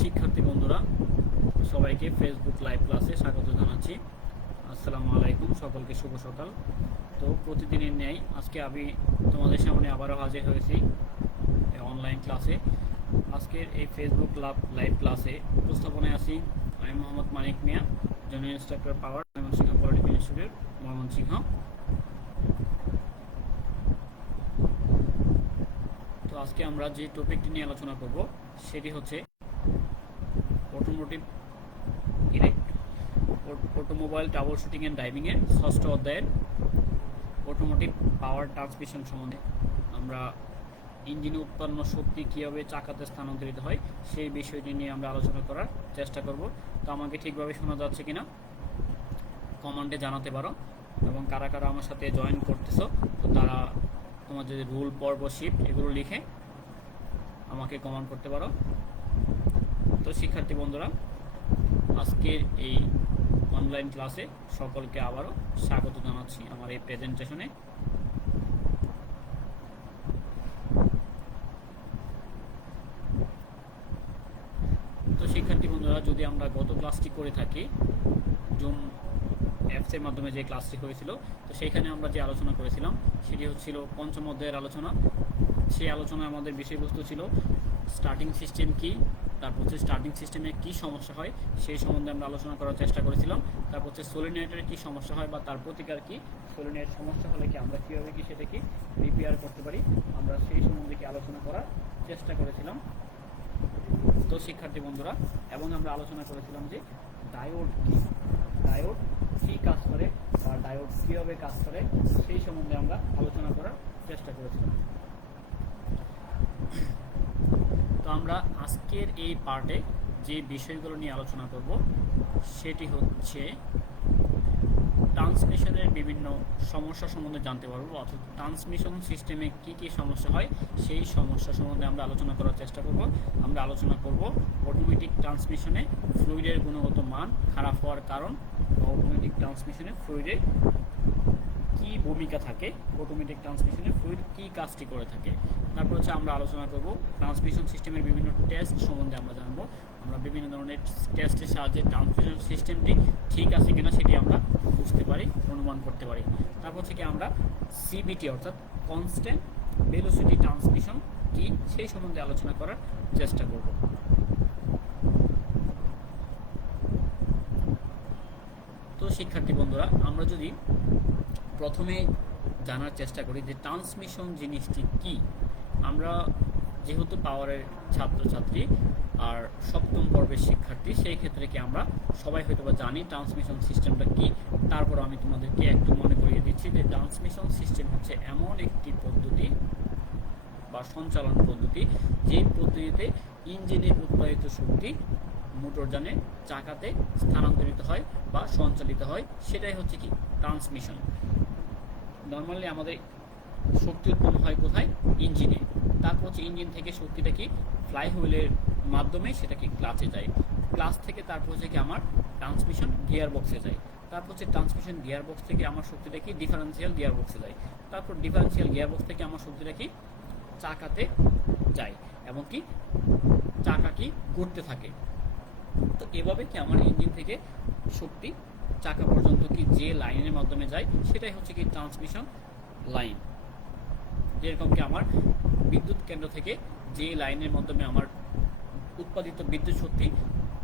শিক্ষার্থী বন্ধুরা সবাইকে ফেসবুক লাইভ ক্লাসে স্বাগত জানাচ্ছি। আসসালামু আলাইকুম, সকলকে শুভ সকাল। তো প্রতিদিনের ন্যায় আজকে আমি তোমাদের সামনে আবারও হাজির হয়েছি অনলাইন ক্লাসে। আজকের এই ফেসবুক লাইভ ক্লাসে উপস্থাপনায় আছি আমি মোহাম্মদ মানিক মিয়া, জুনিয়র ইন্সট্রাক্টর পাওয়ার, ময়মনসিংহ পলিটেকনিক ইনস্টিটিউট, ময়মনসিংহ। তো আজকে আমরা যে টপিকটি নিয়ে আলোচনা করব সেটি হচ্ছে automobile trouble shooting and driving এর ষষ্ঠ অধ্যায়ের অটোমোটিভ পাওয়ার ট্রান্সমিশন সম্বন্ধে। আমরা ইঞ্জিনে উৎপন্ন শক্তি কীভাবে চাকাতে স্থানান্তরিত হয় সেই বিষয়টি নিয়ে আমরা আলোচনা করার চেষ্টা করব। তো আমাকে ঠিকভাবে শোনা যাচ্ছে কিনা কমেন্টে জানাতে পারো, এবং কারা কারা আমার সাথে জয়েন করতেছো তো তারা তোমাদের রুল, পর্ব, শিফট এগুলো লিখে আমাকে কমেন্ট করতে পারো। তো শিক্ষার্থী বন্ধুরা, আজকের এই অনলাইন ক্লাসে সকলকে আবারও স্বাগত জানাচ্ছি আমার এই প্রেজেন্টেশনে। তো শিক্ষার্থী বন্ধুরা, যদি আমরা গত ক্লাসটি করে থাকি জুম অ্যাপসের মাধ্যমে যে ক্লাসটি হয়েছিল, তো সেইখানে আমরা যে আলোচনা করেছিলাম সেটি হচ্ছিল পঞ্চম অধ্যায়ের আলোচনা। সেই আলোচনায় আমাদের বিষয়বস্তু ছিল স্টার্টিং সিস্টেম কি, তারপর হচ্ছে স্টার্টিং সিস্টেমে কী সমস্যা হয় সেই সম্বন্ধে আমরা আলোচনা করার চেষ্টা করেছিলাম। তারপর হচ্ছে সোলিনয়েডের কী সমস্যা হয় বা তার প্রতিকার কী, সোলিনয়েড সমস্যা হলে কি আমরা কীভাবে কি সেটাকে রিপেয়ার করতে পারি, আমরা সেই সম্বন্ধে কি আলোচনা করার চেষ্টা করেছিলাম। তো শিক্ষার্থী বন্ধুরা, এবং আমরা আলোচনা করেছিলাম যে ডায়োড কি, ডায়োড কী কাজ করে বা ডায়োড কীভাবে কাজ করে সেই সম্বন্ধে আমরা আলোচনা করার চেষ্টা করেছিলাম। তো আমরা আজকের এই পার্টে যে বিষয়গুলো নিয়ে আলোচনা করব সেটি হচ্ছে ট্রান্সমিশনের বিভিন্ন সমস্যা সম্বন্ধে জানতে পারবো, অর্থাৎ ট্রান্সমিশন সিস্টেমে কী কী সমস্যা হয় সেই সমস্যা সম্বন্ধে আমরা আলোচনা করার চেষ্টা করব। আমরা আলোচনা করব অটোমেটিক ট্রান্সমিশনে ফ্লুইডের গুণগত মান খারাপ হওয়ার কারণ, অটোমেটিক ট্রান্সমিশনে ফ্লুইডের কী ভূমিকা থাকে, অটোমেটিক ট্রান্সমিশনে ফ্লুইড কী কাজটি করে থাকে। তারপর হচ্ছে আমরা আলোচনা করব ট্রান্সমিশন সিস্টেমের বিভিন্ন টেস্ট সম্বন্ধে আমরা জানবো। আমরা বিভিন্ন ধরনের টেস্টের সাহায্যে ট্রান্সমিশন সিস্টেমটি ঠিক আছে কিনা সেটি আমরা বুঝতে পারি, অনুমান করতে পারি। তারপর থেকে আমরা সিবিটি অর্থাৎ কনস্ট্যান্ট ভেলোসিটি ট্রান্সমিশন কি সেই সম্বন্ধে আলোচনা করার চেষ্টা করব। তো শিক্ষার্থী বন্ধুরা, আমরা যদি প্রথমে জানার চেষ্টা করি যে ট্রান্সমিশন জিনিসটি কি। আমরা যেহেতু পাওয়ারের ছাত্রছাত্রী আর সপ্তম পর্বের শিক্ষার্থী, সেই ক্ষেত্রে কি আমরা সবাই হয়তো বা জানি ট্রান্সমিশন সিস্টেমটা কি। তারপর আমি তোমাদেরকে একটু মনে করিয়ে দিচ্ছি যে ট্রান্সমিশন সিস্টেম হচ্ছে এমন একটি পদ্ধতি বা সঞ্চালন পদ্ধতি যে পদ্ধতিতে ইঞ্জিনের উৎপাদিত শক্তি মোটরযানের চাকাতে স্থানান্তরিত হয় বা সঞ্চালিত হয়, সেটাই হচ্ছে কি ট্রান্সমিশন। নর্মালি আমাদের শক্তি উৎপন্ন হয় কোথায়? ইঞ্জিনে। তারপর হচ্ছে ইঞ্জিন থেকে শক্তিটা কি ফ্লাইহুইলের মাধ্যমে সেটা কি ক্লাচে যায়, ক্লাচ থেকে তারপর হচ্ছে কি আমার ট্রান্সমিশন গিয়ার বক্সে যায়, তারপর হচ্ছে ট্রান্সমিশন গিয়ার বক্স থেকে আমার শক্তিটা কি ডিফারেন্সিয়াল গিয়ার বক্সে যায়, তারপর ডিফারেন্সিয়াল গিয়ার বক্স থেকে আমার শক্তিটা কি চাকাতে যায়, এবং কি চাকা কি ঘুরতে থাকে। তো এভাবে কি আমার ইঞ্জিন থেকে শক্তি চাকা পর্যন্ত কি যে লাইনের মাধ্যমে যায় সেটাই হচ্ছে কি ট্রান্সমিশন লাইন। যেরকম কি আমার বিদ্যুৎ কেন্দ্র থেকে যে লাইনের মাধ্যমে আমার উৎপাদিত বিদ্যুৎ শক্তি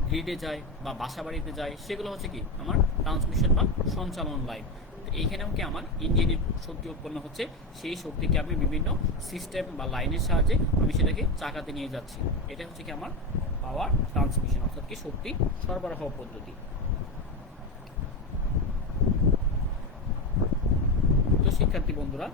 গ্রিডে যায় বা বাসা বাড়িতে যায়, সেগুলো হচ্ছে কি আমার ট্রান্সমিশন বা সঞ্চালন লাইন। তো এইখানেও কি আমার ইঞ্জিনের শক্তি উৎপন্ন হচ্ছে, সেই শক্তিকে আমি বিভিন্ন সিস্টেম বা লাইনের সাহায্যে আমি সেটাকে চাকাতে নিয়ে যাচ্ছি। এটা হচ্ছে কি আমার পাওয়ার ট্রান্সমিশন অর্থাৎ কি শক্তি সরবরাহ পদ্ধতি। তো শিক্ষার্থী বন্ধুরা,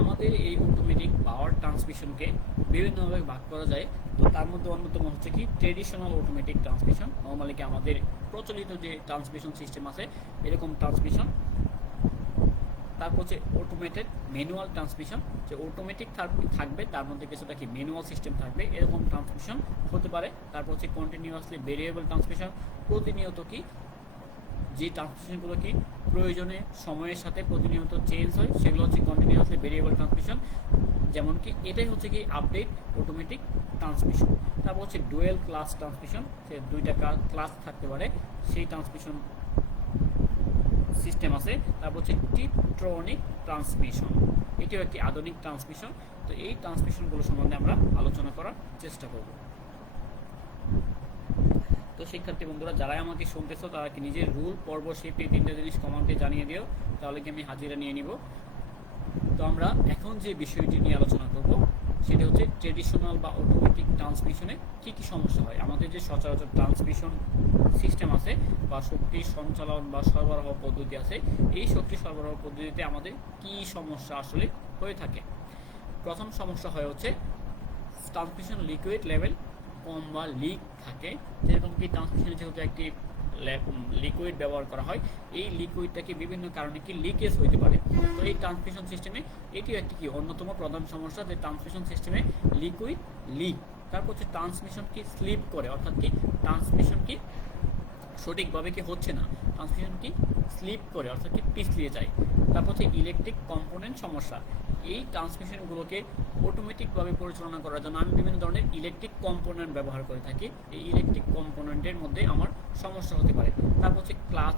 আমাদের এই অটোমেটিক পাওয়ার ট্রান্সমিশনকে বিভিন্নভাবে ভাগ করা যায়। তো তার মধ্যে অন্যতম হচ্ছে কি ট্রেডিশনাল অটোমেটিক ট্রান্সমিশন। নর্মালি কি আমাদের প্রচলিত যে ট্রান্সমিশন সিস্টেম আছে এরকম ট্রান্সমিশন। তারপর হচ্ছে অটোমেটেড ম্যানুয়াল ট্রান্সমিশন, যে অটোমেটিক থাকবে তার মধ্যে কিছুটা কি ম্যানুয়াল সিস্টেম থাকবে, এরকম ট্রান্সমিশন হতে পারে। তারপর হচ্ছে কন্টিনিউয়াসলি ভেরিয়েবল ট্রান্সমিশন, প্রতিনিয়ত কি যে ট্রান্সমিশনগুলো কি প্রয়োজনে সময়ের সাথে প্রতিনিয়ত চেঞ্জ হয় সেগুলো হচ্ছে কন্টিনিউয়াসলি ভেরিয়েবল ট্রান্সমিশন। যেমন কি এটাই হচ্ছে কি আপডেট অটোমেটিক ট্রান্সমিশন। তারপর হচ্ছে ডুয়েল ক্লাস ট্রান্সমিশন, যে দুইটা ক্লাস থাকতে পারে সেই ট্রান্সমিশন সিস্টেম আছে। তারপর হচ্ছে টিপট্রনিক ট্রান্সমিশন, এটিও একটি আধুনিক ট্রান্সমিশন। তো এই ট্রান্সমিশনগুলো সম্বন্ধে আমরা আলোচনা করার চেষ্টা করব। তো শিক্ষার্থী বন্ধুরা, যারাই আমাকে শুনতেছো তারা কি নিজের রুল পর্ব শেপে 3টা জিনিস কমেন্টে জানিয়ে দিও, তাহলে কি আমি হাজিরা নিয়ে নিব। তো আমরা এখন যে বিষয়টি নিয়ে আলোচনা করব সেটা হচ্ছে ট্রেডিশনাল বা অটোমেটিক ট্রান্সমিশনে কি কি সমস্যা হয়। আমাদের যে সচরাচর ট্রান্সমিশন সিস্টেম আছে বা শক্তি সঞ্চালন বা সরবরাহ পদ্ধতি আছে, এই শক্তি সরবরাহ পদ্ধতিতে আমাদের কি সমস্যা আসলে হয়ে থাকে। প্রথম সমস্যা হয় হচ্ছে ট্রান্সমিশন লিকুইড লেভেল কম বা লিক থাকে। যেরকম কি ট্রান্সমিশনে যেহেতু একটি লিকুইড ব্যবহার করা হয়, এই লিকুইডটাকে বিভিন্ন কারণে কি লিকেজ হইতে পারে। তো এই ট্রান্সমিশন সিস্টেমে এটিও একটি কি অন্যতম প্রধান সমস্যা, যে ট্রান্সমিশন সিস্টেমে লিকুইড লিক। তারপর হচ্ছে ট্রান্সমিশন কি স্লিপ করে, অর্থাৎ কি ট্রান্সমিশন কি সঠিকভাবে কি হচ্ছে না, ট্রান্সমিশন কি স্লিপ করে অর্থাৎ কি পিছলিয়ে যায়। তারপর হচ্ছে ইলেকট্রিক কম্পোনেন্ট সমস্যা। এই ট্রান্সমিশনগুলোকে অটোমেটিকভাবে পরিচালনা করার জন্য আমি বিভিন্ন ধরনের ইলেকট্রিক কম্পোনেন্ট ব্যবহার করে থাকি। এই ইলেকট্রিক কম্পোনেন্টের মধ্যে আমার সমস্যা হতে পারে। তারপর হচ্ছে ক্লাচ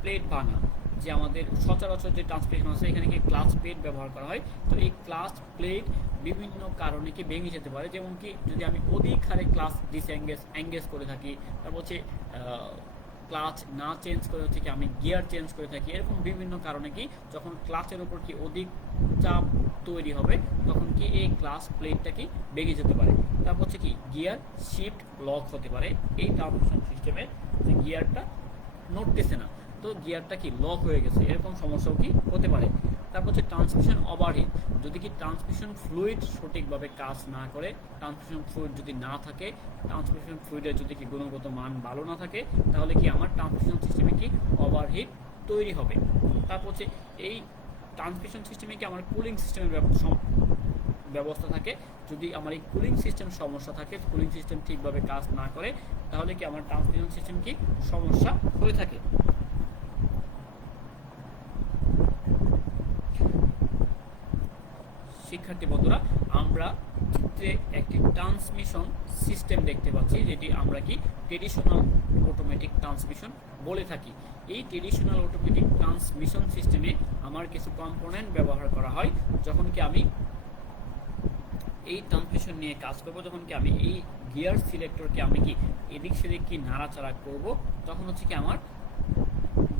প্লেট ভাঙা, যে আমাদের সচরাচর যে ট্রান্সমিশন আছে এখানে কি ক্লাচ প্লেট ব্যবহার করা হয়। তো এই ক্লাচ প্লেট বিভিন্ন কারণে কি ভেঙে যেতে পারে, যেমন কি যদি আমি অধিক হারে ক্লাচ এঙ্গেজ করে থাকি, তারপর হচ্ছে ক্লাচ না চেঞ্জ করে হচ্ছে কি আমি গিয়ার চেঞ্জ করে থাকি, এরকম বিভিন্ন কারণে কি যখন ক্লাচের উপর কি অধিক চাপ তৈরি হবে তখন কি এই ক্লাচ প্লেটটা কি ভেঙে যেতে পারে। তারপর হচ্ছে কি গিয়ার শিফট লক হতে পারে। এই ট্রান্সমিশন সিস্টেমে যে গিয়ারটা নড়তেছে না, তো গিয়ারটা কি লক হয়ে গেছে, এরকম সমস্যাও কি হতে পারে। তারপর হচ্ছে ট্রান্সমিশন ওভারহিট, যদি কি ট্রান্সমিশন ফ্লুইড সঠিকভাবে কাজ না করে, ট্রান্সমিশন ফ্লুইড যদি না থাকে, ট্রান্সমিশন ফ্লুইডের যদি কি গুণগত মান ভালো না থাকে, তাহলে কি আমার ট্রান্সমিশন সিস্টেমে কি ওভারহিট তৈরি হবে। তারপর হচ্ছে এই ট্রান্সমিশন সিস্টেমে কি আমার কুলিং সিস্টেমের ব্যবস্থা থাকে, যদি আমার এই কুলিং সিস্টেম সমস্যা থাকে, কুলিং সিস্টেম ঠিকভাবে কাজ না করে, তাহলে কি আমার ট্রান্সমিশন সিস্টেম কি সমস্যা হয়ে থাকে। শিক্ষার্থী বন্ধুরা, আমরা চিত্রে একটি ট্রান্সমিশন সিস্টেম দেখতে পাচ্ছি, যেটি আমরা কি ট্রেডিশনাল অটোমেটিক ট্রান্সমিশন বলে থাকি। এই ট্রেডিশনাল অটোমেটিক ট্রান্সমিশন সিস্টেমে আমার কিছু কম্পোনেন্ট ব্যবহার করা হয়। যখন কি আমি এই ট্রান্সমিশন নিয়ে কাজ করব, যখন কি আমি এই গিয়ার সিলেক্টরকে আমি কি এদিক সেদিক কি নাড়াচাড়া করব, তখন হচ্ছে কি আমার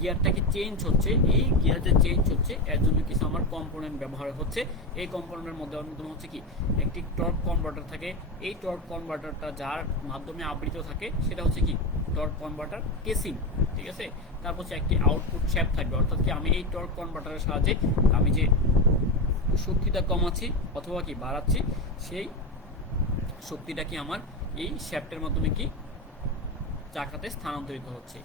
গিয়ারটা কি চেঞ্জ হচ্ছে। এই গিয়ার যে চেঞ্জ হচ্ছে এর জন্য কিছু আমার কম্পোনেন্ট ব্যবহার হচ্ছে। এই কম্পোনেন্টের মধ্যে অন্যতম হচ্ছে কি একটি টর্ক কনভার্টার থাকে। এই টর্ক কনভার্টারটা যার মাধ্যমে আবৃত থাকে সেটা হচ্ছে কি টর্ক কনভার্টার কেসিং, ঠিক আছে। তারপর হচ্ছে একটি আউটপুট শ্যাফট থাকবে, অর্থাৎ কি আমি এই টর্ক কনভার্টারের সাহায্যে আমি যে শক্তিটা কমাচ্ছি অথবা কি বাড়াচ্ছি, সেই শক্তিটা কি আমার এই শ্যাফটের মাধ্যমে কি চাকাতে স্থানান্তরিত হচ্ছে।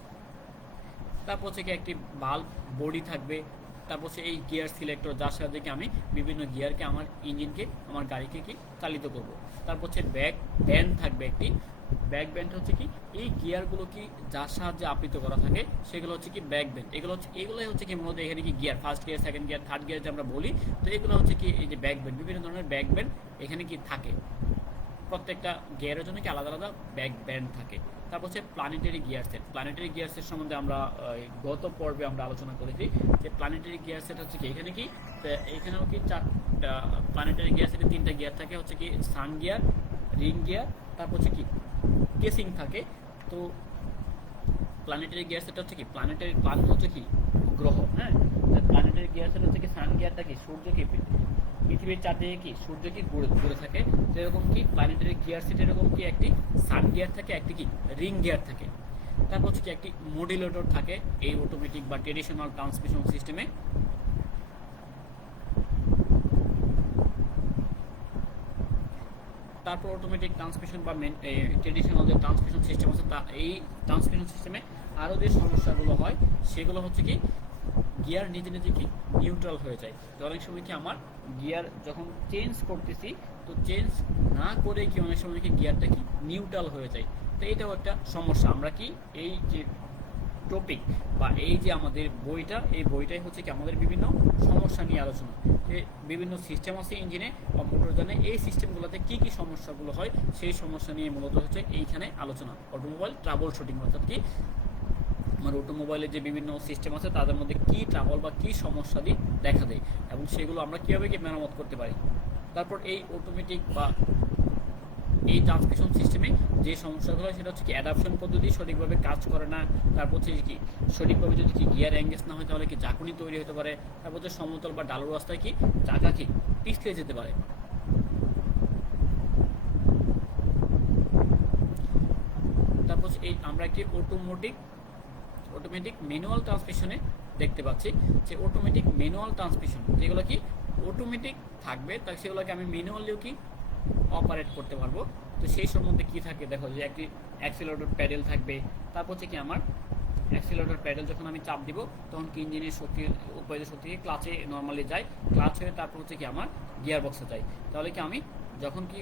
তারপর হচ্ছে কি একটি বাল্ব বডি থাকবে। তারপর হচ্ছে এই গিয়ার সিলেক্টর, যার সাহায্যে কি আমি বিভিন্ন গিয়ারকে আমার ইঞ্জিনকে আমার গাড়িকে কি চালিত করব। তারপর হচ্ছে ব্যাক ব্যান্ড থাকবে একটি। ব্যাক ব্যান্ড হচ্ছে কি এই গিয়ারগুলো কি যার সাহায্যে আবৃত করা থাকে সেগুলো হচ্ছে কি ব্যাক ব্যান্ড। এগুলোই হচ্ছে কি মূলত এখানে কি gear first gear, second gear, third gear যে আমরা বলি, তো এগুলো হচ্ছে কি এই যে ব্যাক ব্যান্ড, বিভিন্ন ধরনের ব্যাক ব্যান্ড এখানে কি থাকে। প্রত্যেকটা গিয়ারের জন্য কি আলাদা আলাদা ব্যাক ব্যান্ড থাকে। তারপর হচ্ছে planetary gear set. Planetary gear set সম্বন্ধে আমরা গত পর্বে আমরা আলোচনা করেছি যে প্ল্যানেটারি গিয়ার সেট হচ্ছে কি এখানে কি এখানেও কি চারটা প্ল্যানেটারি গিয়ার সেটে 3টা গিয়ার থাকে, হচ্ছে কি সান গিয়ার, রিং গিয়ার, তারপর হচ্ছে কি কেসিং থাকে। তো প্ল্যানেটারি গিয়ার সেট হচ্ছে কি প্ল্যানেটারি প্ল্যানেট হচ্ছে কি গ্রহ, হ্যাঁ। প্ল্যানেটারি গিয়ার সেট হচ্ছে কি সান গিয়ারটা কি সূর্যকে পৃথিবীর চারদিকে কি সূর্য কি ঘুরে থাকে, যেরকম কি প্ল্যানেটারি গিয়ার সেট এরকম কি একটি সান গিয়ার থাকে, একটি কি রিং গিয়ার থাকে। তারপর হচ্ছে কি একটি মডুলেটর থাকে এই অটোমেটিক বা ট্রেডিশনাল ট্রান্সমিশন সিস্টেমে। তারপর অটোমেটিক ট্রান্সমিশন বা ট্রেডিশনাল যে ট্রান্সমিশন সিস্টেম আছে তা এই ট্রান্সমিশন সিস্টেমে আরও যে সমস্যাগুলো হয় সেগুলো হচ্ছে কি গিয়ার নিজে নিজে কি নিউট্রাল হয়ে যায়। অনেক সময় কি আমার গিয়ার যখন চেঞ্জ করতেছি তো চেঞ্জ না করে কি অনেক সময় কি গিয়ারটা কি নিউট্রাল হয়ে যায়। তো এটাও একটা সমস্যা। আমরা কি এই যে টপিক বা এই যে আমাদের বইটা, এই বইটাই হচ্ছে কি আমাদের বিভিন্ন সমস্যা নিয়ে আলোচনা, যে বিভিন্ন সিস্টেম আছে ইঞ্জিনে বা মোটরযানে, এই সিস্টেমগুলোতে কি কি সমস্যাগুলো হয় সেই সমস্যা নিয়ে মূলত হচ্ছে এইখানে আলোচনা। অটোমোবাইল ট্রাবল শুটিং অর্থাৎ কি আমার অটোমোবাইলের যে বিভিন্ন সিস্টেম আছে তাদের মধ্যে কি ট্রাবল বা কি সমস্যা দিয়ে দেখা দেয় এবং সেগুলো আমরা কীভাবে কি মেরামত করতে পারি। তারপর এই অটোমেটিক বা এই ট্রান্সমিশন সিস্টেমে যে সমস্যাগুলো হয় সেটা হচ্ছে কি অ্যাডাপশন পদ্ধতি সঠিকভাবে কাজ করে না, তারপর হচ্ছে কি সঠিকভাবে যদি কি গিয়ার এঙ্গেজ না হয় তাহলে কি ঝাঁকুনি তৈরি হতে পারে, তারপর হচ্ছে সমতল বা ডালু রাস্তায় কি চাকা কি পিছলে যেতে পারে। তারপর এই আমরা একটি অটোমেটিক ম্যানুয়াল ট্রান্সমিশনে দেখতে পাচ্ছি যে অটোমেটিক ম্যানুয়াল ট্রান্সমিশন যেগুলো কি অটোমেটিক থাকবে তা সেগুলোকে আমি ম্যানুয়ালিও কি অপারেট করতে পারবো। তো সেই সম্বন্ধে কী থাকে দেখো, যে একটি অ্যাক্সিলারেটর প্যাডেল থাকবে, তারপর হচ্ছে কি আমার অ্যাক্সিলারেটর প্যাডেল যখন আমি চাপ দিব তখন কি ইঞ্জিনের শক্তি উৎপাদিত শক্তি ক্লাচে নর্মালি যায়, ক্লাচ হয়ে তারপর হচ্ছে কি আমার গিয়ার বক্সে যায়। তাহলে কি আমি যখন কি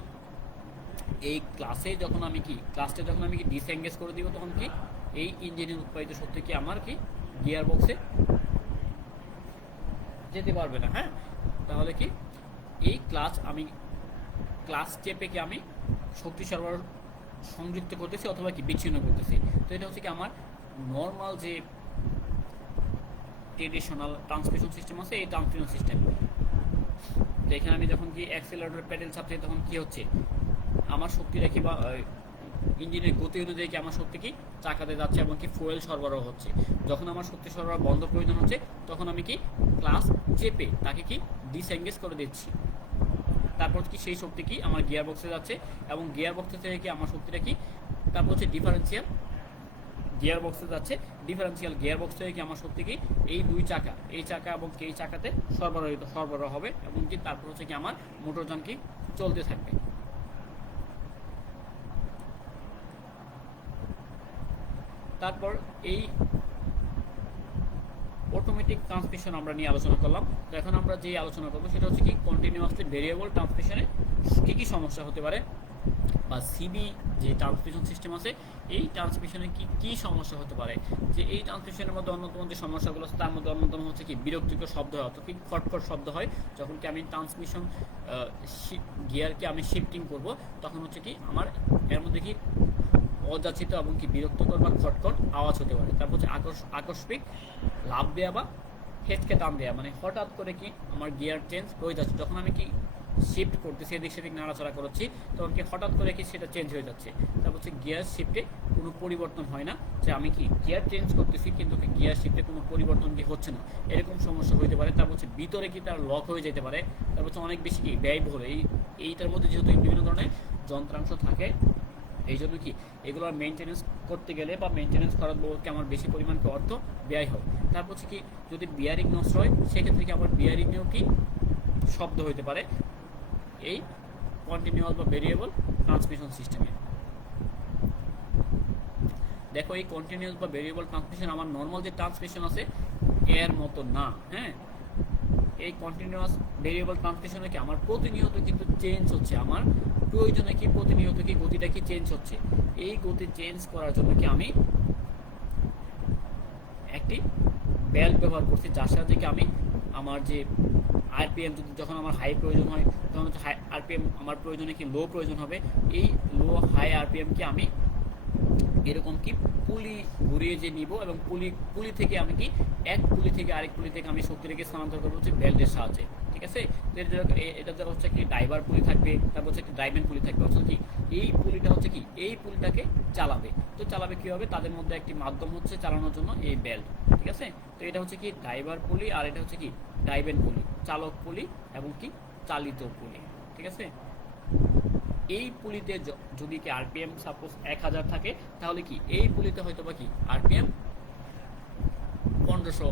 এই ক্লাসে যখন আমি কি ক্লাসটা যখন আমি কি ডিসএঙ্গেজ করে দিব তখন কি এই ইঞ্জিনের উৎপাদিত শক্তি কি আমার কি গিয়ার বক্সে যেতে পারবে না। হ্যাঁ, তাহলে কি এই ক্লাস চেপে কি আমি শক্তি সরবরাহ সংযুক্ত করতেছি অথবা কি বিচ্ছিন্ন করতেছি। তো এটা হচ্ছে কি আমার নর্মাল যে ট্রেডিশনাল ট্রান্সমিশন সিস্টেম আছে এই ট্রান্সমিশন সিস্টেম। তো এখানে আমি যখন কি অ্যাক্সিলারেটর প্যাডেল চাপছি তখন কি হচ্ছে আমার শক্তি রেখে বা ইঞ্জিনের গতি অনুযায়ী কি আমার শক্তি কি চাকাতে যাচ্ছে এবং কি ফুয়েল সরবরাহ হচ্ছে। যখন আমার শক্তি সরবরাহ বন্ধ প্রয়োজন হচ্ছে তখন আমি কি ক্লাস চেপে তাকে কি ডিসএঙ্গেজ করে দিচ্ছি, তারপর কি সেই শক্তি কি আমার গিয়ার বক্সে যাচ্ছে এবং গিয়ার বক্সে থেকে কি আমার শক্তিটা কি তারপর হচ্ছে ডিফারেন্সিয়াল গিয়ার বক্সে যাচ্ছে, ডিফারেন্সিয়াল গিয়ার বক্স থেকে কি আমার শক্তি কি এই চাকা এবং এই চাকাতে সরবরাহ হবে এবং কি তারপর হচ্ছে কি আমার মোটরযান কি চলতে থাকবে। তারপর এই অটোমেটিক ট্রান্সমিশন আমরা নিয়ে আলোচনা করলাম। তো এখন আমরা যে আলোচনা করবো সেটা হচ্ছে কি কন্টিনিউয়াসলি ভেরিয়েবল ট্রান্সমিশনে কী কী সমস্যা হতে পারে বা সিবি যে ট্রান্সমিশন সিস্টেম আছে এই ট্রান্সমিশনে কী সমস্যা হতে পারে। যে এই ট্রান্সমিশনের মধ্যে অন্যতম যে সমস্যাগুলো আছে তার মধ্যে অন্যতম হচ্ছে কি বিরক্তিকর শব্দ হয় অর্থাৎ কি খটখট শব্দ হয় যখন কি আমি ট্রান্সমিশন গিয়ারকে আমি শিফটিং করব তখন হচ্ছে কি আমার এর মধ্যে কি অযাচিত এবং কি বিরক্তকর বা খটখট আওয়াজ হতে পারে। তারপর হচ্ছে আকস্মিক লাভ দেওয়া বা হেঁচকে টান দেওয়া, মানে হঠাৎ করে কি আমার গিয়ার চেঞ্জ হয়ে যাচ্ছে যখন আমি কি শিফট করতেছি এদিক সেদিক নাড়াচাড়া করছি তখন কি হঠাৎ করে কি সেটা চেঞ্জ হয়ে যাচ্ছে। তারপর হচ্ছে গিয়ার শিফটে কোনো পরিবর্তন হয় না, যে আমি কি গিয়ার চেঞ্জ করতেছি কিন্তু গিয়ার শিফটে কোনো পরিবর্তন কি হচ্ছে না, এরকম সমস্যা হতে পারে। তারপর হচ্ছে ভিতরে কি তার লক হয়ে যেতে পারে। তারপর হচ্ছে অনেক বেশি কি ব্যয়বহুল, এইটার মধ্যে যেহেতু বিভিন্ন ধরনের যন্ত্রাংশ থাকে এই জন্য কি এগুলো মেনটেনেন্স করতে গেলে বা মেনটেনেন্স করার বলতে আমার বেশি পরিমাণ অর্থ ব্যয় হয়। তারপর হচ্ছে কি যদি বিয়ারিং নষ্ট হয় সেক্ষেত্রে কি আমার বিয়ারিংয়েও কি শব্দ হতে পারে এই কন্টিনিউয়াস বা ভেরিয়েবল ট্রান্সমিশন সিস্টেমে। দেখো এই কন্টিনিউয়াস বা ভেরিয়েবল ট্রান্সমিশন আমার নর্মাল যে ট্রান্সমিশন আছে এর মতো না। হ্যাঁ, এই কন্টিনিউয়াস ভেরিয়েবল ট্রান্সমিশনে কি আমার প্রতিনিয়ত কিন্তু চেঞ্জ হচ্ছে, আমার প্রয়োজনে কি প্রতিনিয়ত কি গতিটা কি চেঞ্জ হচ্ছে। এই গতি চেঞ্জ করার জন্য কি আমি একটি বেল্ট ব্যবহার করছি যার সাহায্যে কি আমি আমার যে আরপিএম যদি যখন আমার হাই প্রয়োজন হয় তখন হচ্ছে হাই আরপিএম আমার প্রয়োজনে কি লো প্রয়োজন হবে, এই লো হাই আরপিএমকে আমি এরকম কি পুলি ঘুরিয়ে যে নিব এবং পুলি থেকে আমি কি এক পুলি থেকে আরেক পুলি থেকে আমি শক্তি রেখে স্থানান্তর করবো হচ্ছে বেল্টের সাহায্যে। ঠিক আছে, তো এটা দ্বারা হচ্ছে কি ড্রাইভার পুলি থাকবে, তারপর হচ্ছে কি ড্রাইভেন পুলি থাকবে অর্থাৎ কি এই পুলিটা হচ্ছে কি এই পুলিটাকে চালাবে। তো চালাবে কি হবে, তাদের মধ্যে একটি মাধ্যম হচ্ছে চালানোর জন্য এই বেল্ট। ঠিক আছে, তো এটা হচ্ছে কি ড্রাইভার পুলি আর এটা হচ্ছে কি ড্রাইভেন পুলি, চালক পুলি এবং কি চালিত পুলি। ঠিক আছে, এই পুলিতে যদি কি আরপিএম সাপোজ 1000 থাকে তাহলে কি এই পুলিতে হয়তো বা কি আরপিএম 1500,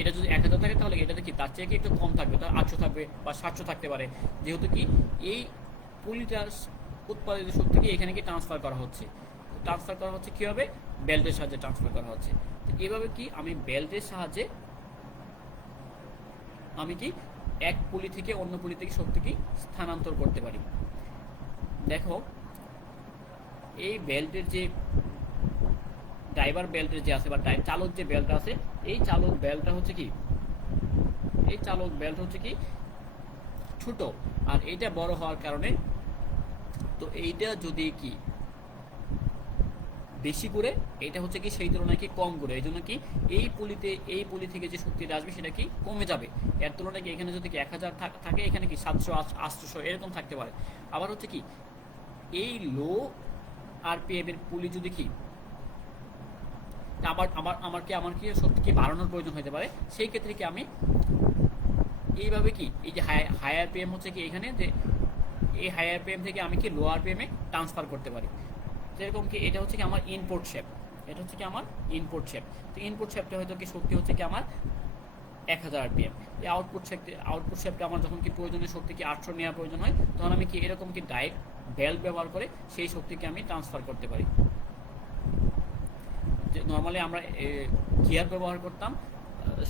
এটা যদি 1000 থাকে তাহলে এটাতে কি তার চেয়ে কি একটু কম থাকবে, তার 800 থাকবে বা 700 থাকতে পারে, যেহেতু কি এই পুলিটার উৎপাদিত শক্তিকে এখানে কি ট্রান্সফার করা হচ্ছে কি হবে বেল্টের সাহায্যে ট্রান্সফার করা হচ্ছে। তো এভাবে কি আমি বেল্টের সাহায্যে আমি কি এক পুলি থেকে অন্য পুলি থেকে শক্তি কি স্থানান্তর করতে পারি। দেখো এই বেল্টের যে ড্রাইভার বেল্টের যে আছে বা চালক যে বেল্ট আছে, এই চালক বেল্টটা হচ্ছে কি, এই চালক বেল্ট হচ্ছে কি ছোট, আর এইটা বড় হওয়ার কারণে, তো এইটা যদি কি বেশি করে, এটা হচ্ছে কি সেই তুলনায় কি কম করে, এই জন্য কি এই পুলি থেকে যে শক্তিটা আসবে সেটা কি কমে যাবে। এর তুলনায় কি এখানে যদি কি 1000 থাকে, এখানে কি 700 800 এরকম থাকতে পারে। আবার হচ্ছে কি এই লো আরপিএম এর পুলি যদি কি আবার আবার আমার কি শক্তি কি বাড়ানোর প্রয়োজন হতে পারে, সেই ক্ষেত্রে কি আমি এইভাবে কি এই যে হাই আরপিএম হচ্ছে কি এখানে যে এই হাই আরপিএম থেকে আমি কি লো আরপিএম এ ট্রান্সফার করতে পারি। যেরকম কি এটা হচ্ছে কি আমার ইনপুট শেপ, এটা হচ্ছে কি আমার ইনপুট শেপ। তো ইনপুট শেপটা হয়তো কি শক্তি হচ্ছে কি আমার 1000 আরপিএম। এই আউটপুট শেপটা আমার যখন কি প্রয়োজনীয় শক্তি কি 800 নেওয়ার প্রয়োজন হয়, তখন আমি কি এরকম কি ডাইরেক্ট বেল্ট ব্যবহার করে সেই শক্তিকে আমি ট্রান্সফার করতে পারি। যে নর্মালি আমরা গিয়ার ব্যবহার করতাম,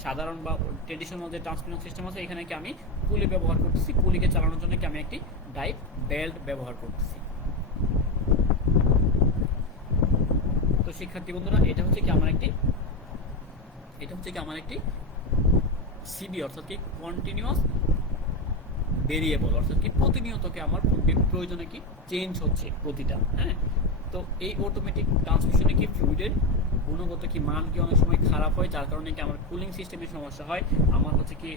সাধারণ বা ট্রেডিশনাল যে ট্রান্সমিশন সিস্টেম আছে, এখানে কি আমি পুলি ব্যবহার করতেছি, পুলিকে চালানোর জন্য কি আমি একটি ডাইরেক্ট বেল্ট ব্যবহার করতেছি। তো শিক্ষার্থী বন্ধুরা, এটা হচ্ছে কি আমার একটি সিবি অর্থাৎ কি কন্টিনিউয়াস ভেরিয়েবল, অর্থাৎ কি প্রতিনিয়ত কি আমার প্রয়োজনে কি চেঞ্জ হচ্ছে প্রতিটা। হ্যাঁ, তো এই অটোমেটিক ট্রান্সমিশনে কি ফ্লুইডের গুণগত কি মান কি অনেক সময় খারাপ হয়, যার কারণে কি আমার কুলিং সিস্টেমের সমস্যা হয়, আমার হচ্ছে কি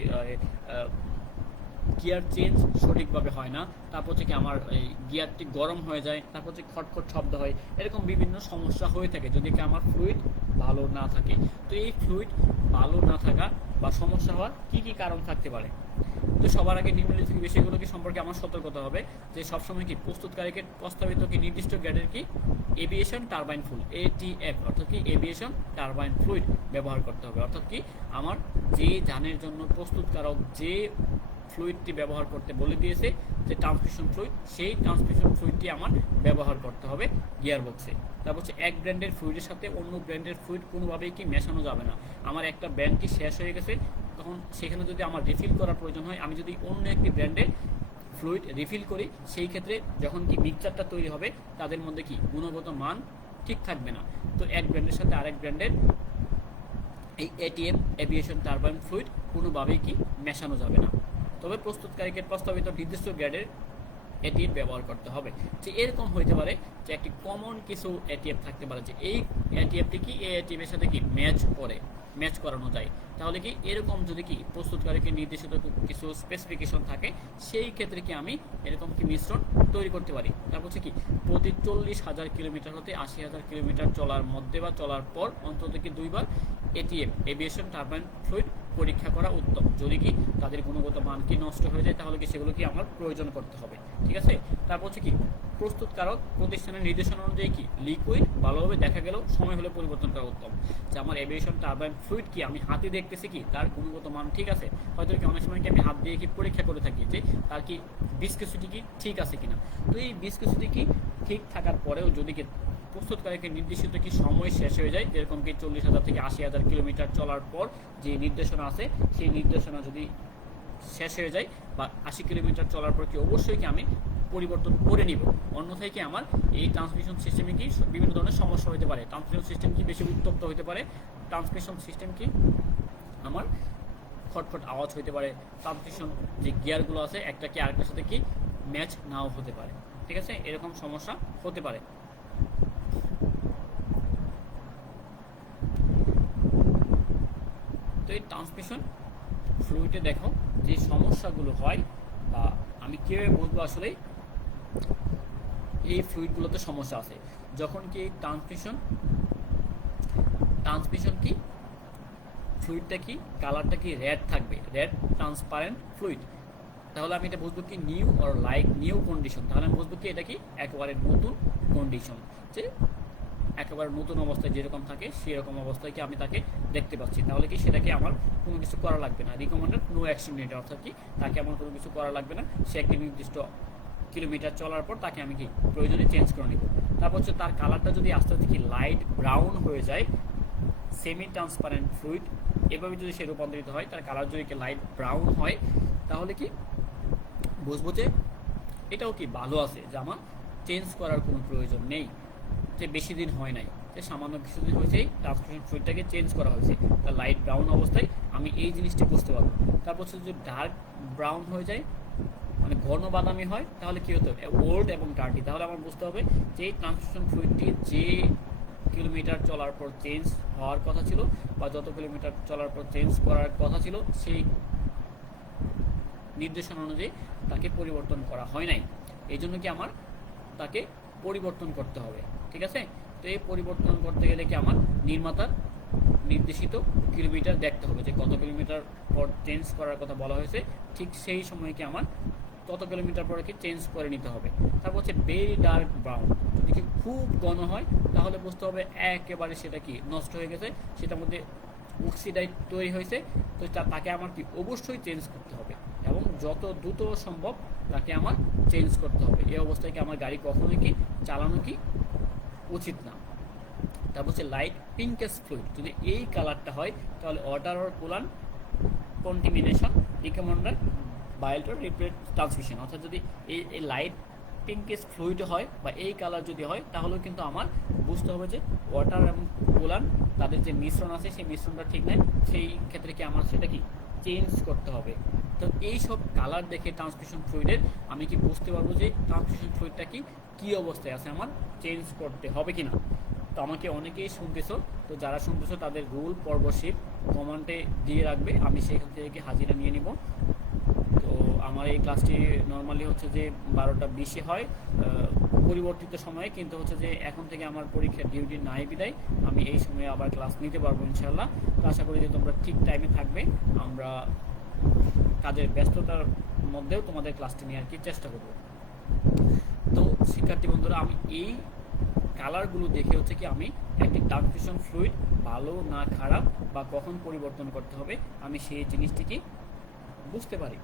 গিয়ার চেঞ্জ সঠিকভাবে হয় না, তারপর হচ্ছে কি আমার এই গিয়ারটি গরম হয়ে যায়, তারপর হচ্ছে খটখট শব্দ হয়, এরকম বিভিন্ন সমস্যা হয়ে থাকে যদি কি আমার ফ্লুইড ভালো না থাকে। তো এই ফ্লুইড ভালো না থাকা বা সমস্যা হওয়ার কি কি কারণ থাকতে পারে। তো সবার আগে নিম্নলিখিত বিষয়গুলো কি সম্পর্কে আমার সতর্কতা হবে যে সবসময় কি প্রস্তুতকারীকে প্রস্তাবিত কি নির্দিষ্ট গ্রেডের কি এভিয়েশন টারবাইন ফ্লুইড এটিএফ অর্থাৎ কি এভিয়েশন টারবাইন ফ্লুইড ব্যবহার করতে হবে। অর্থাৎ কি আমার যে যানের জন্য প্রস্তুতকারক যে ফ্লুইডটি ব্যবহার করতে বলে দিয়েছে, যে ট্রান্সমিশন ফ্লুইড, সেই ট্রান্সমিশন ফ্লুইডটি আমার ব্যবহার করতে হবে গিয়ারবক্সে। তারপর হচ্ছে এক ব্র্যান্ডের ফ্লুইডের সাথে অন্য ব্র্যান্ডের ফ্লুইড কোনোভাবেই কি মেশানো যাবে না। আমার একটা ব্র্যান্ড কি শেষ হয়ে গেছে, তখন সেখানে যদি আমার রিফিল করার প্রয়োজন হয়, আমি যদি অন্য একটি ব্র্যান্ডের ফ্লুইড রিফিল করি, সেই ক্ষেত্রে যখন কি মিক্সচারটা তৈরি হবে তাদের মধ্যে কি গুণগত মান ঠিক থাকবে না। তো এক ব্র্যান্ডের সাথে আরেক ব্র্যান্ডের এই এটিএম এভিয়েশন টারবাইন ফ্লুইড কোনোভাবেই কি মেশানো যাবে না। তবে প্রস্তুতকারীকে প্রস্তাবিত নির্দিষ্ট গ্রেডের এটিএফ ব্যবহার করতে হবে। যে এরকম হইতে পারে যে একটি কমন কিছু এটিএফ থাকতে পারে, যে এই এটিএফটি কি এই এটিএফের সাথে কি ম্যাচ করানো যায়। তাহলে কি এরকম যদি কি প্রস্তুতকারীকে নির্দেশিত কিছু স্পেসিফিকেশন থাকে, সেই ক্ষেত্রে কি আমি এরকম কি মিশ্রণ তৈরি করতে পারি। তারপর হচ্ছে কি প্রতি 40,000 কিলোমিটার হতে 80,000 কিলোমিটার চলার মধ্যে বা চলার পর অন্তত কি 2 বার এটিএফ এভিয়েশন টারবাইন ফ্লুইড পরীক্ষা করা উত্তম। যদি কি তাদের গুণগত মান কি নষ্ট হয়ে যায়, তাহলে কি সেগুলো কি আমার প্রয়োজন করতে হবে। ঠিক আছে। তারপর হচ্ছে কি প্রস্তুতকারক প্রতিষ্ঠানের নির্দেশনা অনুযায়ী কি লিকুইড ভালোভাবে দেখা গেলেও সময় হলে পরিবর্তন করা উত্তম। যে আমার এভিয়েশন টারবাইন ফ্লুইড কি আমি হাতে দেখতেছি কি তার গুণগত মান ঠিক আছে, হয়তো কি অনেক সময় কি আমি হাত দিয়ে কি পরীক্ষা করে থাকি যে তার কি ভিসকোসিটি কি ঠিক আছে কিনা। তো এই ভিসকোসিটি কি ঠিক থাকার পরেও যদি কি প্রস্তুতকারীকে নির্দেশিত কি সময় শেষ হয়ে যায়, যেরকম কি 40,000 থেকে 80,000 কিলোমিটার চলার পর যে নির্দেশনা আছে, সেই নির্দেশনা যদি শেষ হয়ে যায় বা 80 কিলোমিটার চলার পর কি অবশ্যই কি আমি পরিবর্তন করে নিব। অন্যথায় কি আমার এই ট্রান্সমিশন সিস্টেমে কি বিভিন্ন ধরনের সমস্যা হতে পারে। ট্রান্সমিশন সিস্টেম কি বেশি উত্তপ্ত হতে পারে, ট্রান্সমিশন সিস্টেম কি আমার খটখট আওয়াজ হতে পারে, ট্রান্সমিশন যে গিয়ারগুলো আছে একটা কি আরেকটার সাথে কি ম্যাচ নাও হতে পারে। ঠিক আছে, এরকম সমস্যা হতে পারে। তো এই ট্রান্সমিশন ফ্লুইডে দেখো যে সমস্যাগুলো হয়, বা আমি কীভাবে বলবো আসলে এই ফ্লুইডগুলোতে সমস্যা আছে। যখন কি ট্রান্সমিশন কি ফ্লুইডটা কি কালারটা কি রেড থাকবে, রেড ট্রান্সপারেন্ট ফ্লুইড, তাহলে আমি এটা বুঝবো কি new or like new condition. তাহলে আমি বুঝবো কি এটা কি একেবারে নতুন কন্ডিশন, যে একেবারে নতুন অবস্থায় যেরকম থাকে সেরকম অবস্থায় কি আমি তাকে দেখতে পাচ্ছি। তাহলে কি সেটাকে আমার কোনো কিছু করা লাগবে না, রিকমেন্ডেড নো অ্যাকশন নিডেড, অর্থাৎ কি তাকে আমার কোনো কিছু করা লাগবে না। সে একটি নির্দিষ্ট কিলোমিটার চলার পর তাকে আমি কি প্রয়োজনে চেঞ্জ করে নিব। তারপর হচ্ছে তার কালারটা যদি আস্তে আস্তে কি লাইট ব্রাউন হয়ে যায়, সেমি ট্রান্সপারেন্ট ফ্লুইড এভাবে যদি সে রূপান্তরিত হয়, তার কালার যদি কি লাইট ব্রাউন হয়, তাহলে কি বুঝবো যে এটাও কি ভালো আছে, যে আমার চেঞ্জ করার কোনো প্রয়োজন নেই, যে বেশি দিন হয় নাই, যে সামান্য কিছুদিন হয়েছে এই ট্রান্সমিশন ফ্লুইডটাকে চেঞ্জ করা হয়েছে, তা লাইট ব্রাউন অবস্থায় আমি এই জিনিসটি বুঝতে পারবো। তারপর হচ্ছে যদি ডার্ক ব্রাউন হয়ে যায়, মানে ঘন বাদামি হয়, তাহলে কি হতে হবে ওল্ড এবং ডার্টি, তাহলে আমার বুঝতে হবে যে এই ট্রান্সমিশন ফ্লুইডটি যে কিলোমিটার চলার পর চেঞ্জ হওয়ার কথা ছিল বা যত কিলোমিটার চলার পর চেঞ্জ করার কথা ছিল সেই নির্দেশনা অনুযায়ী তাকে পরিবর্তন করা হয় নাই, এই জন্য কি আমার তাকে পরিবর্তন করতে হবে। ঠিক আছে, তো এই পরিবর্তন করতে গেলে কি আমার নির্মাতার নির্দেশিত কিলোমিটার দেখতে হবে যে কত কিলোমিটার পর চেঞ্জ করার কথা বলা হয়েছে, ঠিক সেই সময় কি আমার তত কিলোমিটার পরে কি চেঞ্জ করে নিতে হবে। তারপর হচ্ছে ভেরি ডার্ক ব্রাউন, যদি কি খুব ঘন হয় তাহলে বুঝতে হবে একেবারে সেটা কি নষ্ট হয়ে গেছে, সেটার মধ্যে অক্সিডাইড তৈরি হয়েছে, তো তাকে আমার কি অবশ্যই চেঞ্জ করতে হবে এবং যত দ্রুত সম্ভব তাকে আমার চেঞ্জ করতে হবে। এই অবস্থায় কি আমার গাড়ি কখনোই কি চালানো কি উচিত না। তারপর হচ্ছে লাইট পিঙ্কেস ফ্লুইড, যদি এই কালারটা হয় তাহলে water or coolant contamination recommended বায়োল্টর রিপেয়ার ট্রান্সমিশন, অর্থাৎ যদি এই লাইট পিঙ্কেস ফ্লুইড হয় বা এই কালার যদি হয় তাহলেও কিন্তু আমার বুঝতে হবে যে ওয়াটার এবং কুলান তাদের যে মিশ্রণ আছে সেই মিশ্রণটা ঠিক নাই, সেই ক্ষেত্রে কি আমার সেটা কি চেঞ্জ করতে হবে। তো এই সব কালার দেখে ট্রান্সমিশন ফ্লুইডের আমি কি বুঝতে পারবো যে ট্রান্সমিশন ফ্লুইডটা কি অবস্থায় আছে, আমার চেঞ্জ করতে হবে কিনা। তো আমাকে অনেকেই শুনতেছো, তো যারা শুনতেছো তাদের রুল পর্বশীট কমেন্টে দিয়ে রাখবে, আমি সেখান থেকে হাজিরা নিয়ে নিব। তো আমার এই ক্লাসটি নর্মালি হচ্ছে যে 12টা 20-এ হয় পরিবর্তিত সময়ে, কিন্তু হচ্ছে যে এখন থেকে আমার পরীক্ষার ডিউটি নাই বিদায় আমি এই সময়ে আবার ক্লাস নিতে পারবো ইনশাল্লাহ। তো আশা করি যে তোমরা ঠিক টাইমে থাকবে, আমরা কাজের ব্যস্ততার মধ্যেও তোমাদের ক্লাসটি নিয়ে আর কি চেষ্টা করব। তো শিক্ষার্থী বন্ধুরা, আমি এই কালারগুলো দেখে হচ্ছে কি আমি একটি ট্রান্সমিশন ফ্লুইড ভালো না খারাপ বা কখন পরিবর্তন করতে হবে আমি সেই জিনিসটিকে বুঝতে পারি।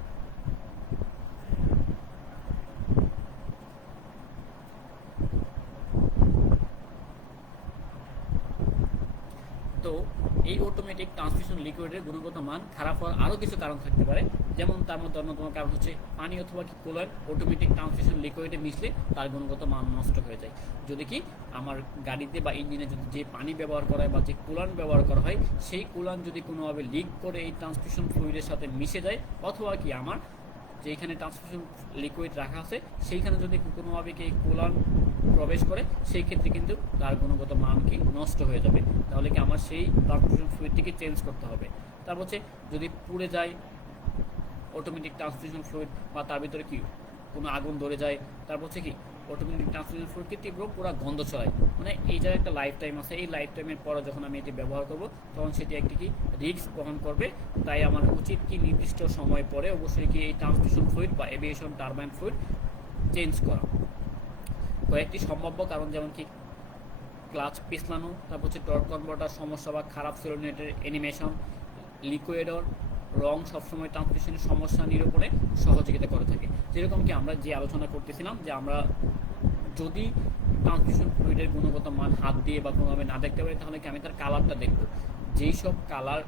তো এই অটোমেটিক ট্রান্সমিশন লিকুইডের গুণগত মান খারাপ হওয়ার আরও কিছু কারণ থাকতে পারে, যেমন তার মধ্যে অন্যতম কারণ হচ্ছে পানি অথবা কি কুলার অটোমেটিক ট্রান্সমিশন লিকুইডে মিশলে তার গুণগত মান নষ্ট হয়ে যায়। যদি কি আমার গাড়িতে বা ইঞ্জিনে যদি যে পানি ব্যবহার করা হয় বা যে কুলান ব্যবহার করা হয় সেই কুলান যদি কোনোভাবে লিক করে এই ট্রান্সমিশন ফ্লুইডের সাথে মিশে যায়, অথবা কি আমার যেখানে ট্রান্সমিশন লিকুইড রাখা আছে সেইখানে যদি কোনোভাবে কি কুলান প্রবেশ করে সেই ক্ষেত্রে কিন্তু তার গুণগত মান কি নষ্ট হয়ে যাবে, তাহলে কি আমার সেই ট্রান্সমিশন ফ্লুইডটিকে চেঞ্জ করতে হবে। তারপর হচ্ছে যদি পুড়ে যায় অটোমেটিক ট্রান্সমিশন ফ্লুইড বা তার ভিতরে কি কোনো আগুন ধরে যায়, তারপর হচ্ছে কি অটোমেটিক ট্রান্সমিশন ফ্লুইডকে তীব্র পুরো গন্ধ ছড়ায়, মানে এইটার একটা লাইফ টাইম আছে, এই লাইফ টাইমের পরে যখন আমি এটি ব্যবহার করব তখন সেটি একটি কি রিস্ক বহন করবে। তাই আমার উচিত কি নির্দিষ্ট সময় পরে অবশ্যই কি এই ট্রান্সমিশন ফ্লুইড বা এভিয়েশন টারবাইন ফ্লুইড চেঞ্জ করা। কয়েকটি সম্ভাব্য কারণ যেমন কি ক্লাচ পিছলানো, তারপর হচ্ছে টর্ক কনভার্টার সমস্যা বা খারাপ সেলোনেটের অ্যানিমেশন, লিকুইডর রং সবসময় ট্রান্সমিশনের সমস্যা নিরূপণে সহযোগিতা করে থাকে। যেরকম কি আমরা যে আলোচনা করতেছিলাম যে আমরা যদি ট্রান্সমিশন ফ্লুইডের গুণগত মান হাত দিয়ে বা কোনোভাবে না দেখতে পারি তাহলে কি আমি তার কালারটা দেখবো, যেই সব কালার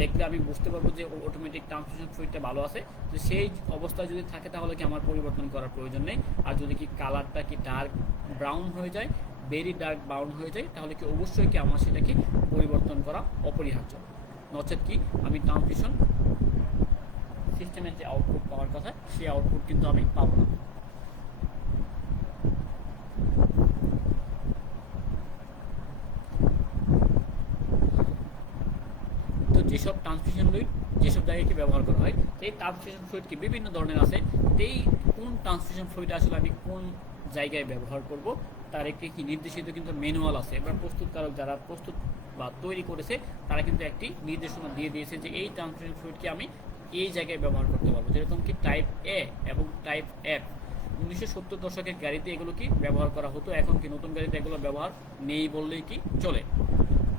দেখলে আমি বুঝতে পারবো যে অটোমেটিক ট্রান্সমিশন ফ্লুইডটা ভালো আছে, তো সেই অবস্থায় যদি থাকে তাহলে কি আমার পরিবর্তন করার প্রয়োজন নেই। আর যদি কি কালারটা কি ডার্ক ব্রাউন হয়ে যায়, ভেরি ডার্ক ব্রাউন হয়ে যায়, তাহলে কি অবশ্যই কি আমার সেটাকে পরিবর্তন করা অপরিহার্য, নচেত কি আমি ট্রান্সমিশন সিস্টেমের যে আউটপুট পাওয়ার কথা সেই আউটপুট কিন্তু আমি পাবো না। তো যেসব ট্রান্সমিশন ফ্লুইড যেসব জায়গায় কি ব্যবহার করা হয়, এই ট্রান্সমিশন ফ্লুইড কি বিভিন্ন ধরনের আছে, এই কোন ট্রান্সমিশন ফ্লুইড আসলে আমি কোন জায়গায় ব্যবহার করব তার একটি কি নির্দেশিত কিন্তু ম্যানুয়াল আছে। এবার প্রস্তুতকারক যারা প্রস্তুত বা তৈরি করেছে তারা কিন্তু একটি নির্দেশনা দিয়ে দিয়েছে যে এই ট্রান্সমিশন ফ্লুইডকে আমি এই জায়গায় ব্যবহার করতে পারবো, যেরকম কি টাইপ এ এবং টাইপ এফ। 1970 দশকের গাড়িতে এগুলো কি ব্যবহার করা হতো, এখন কি নতুন গাড়িতে এগুলো ব্যবহার নেই বললেই কি চলে।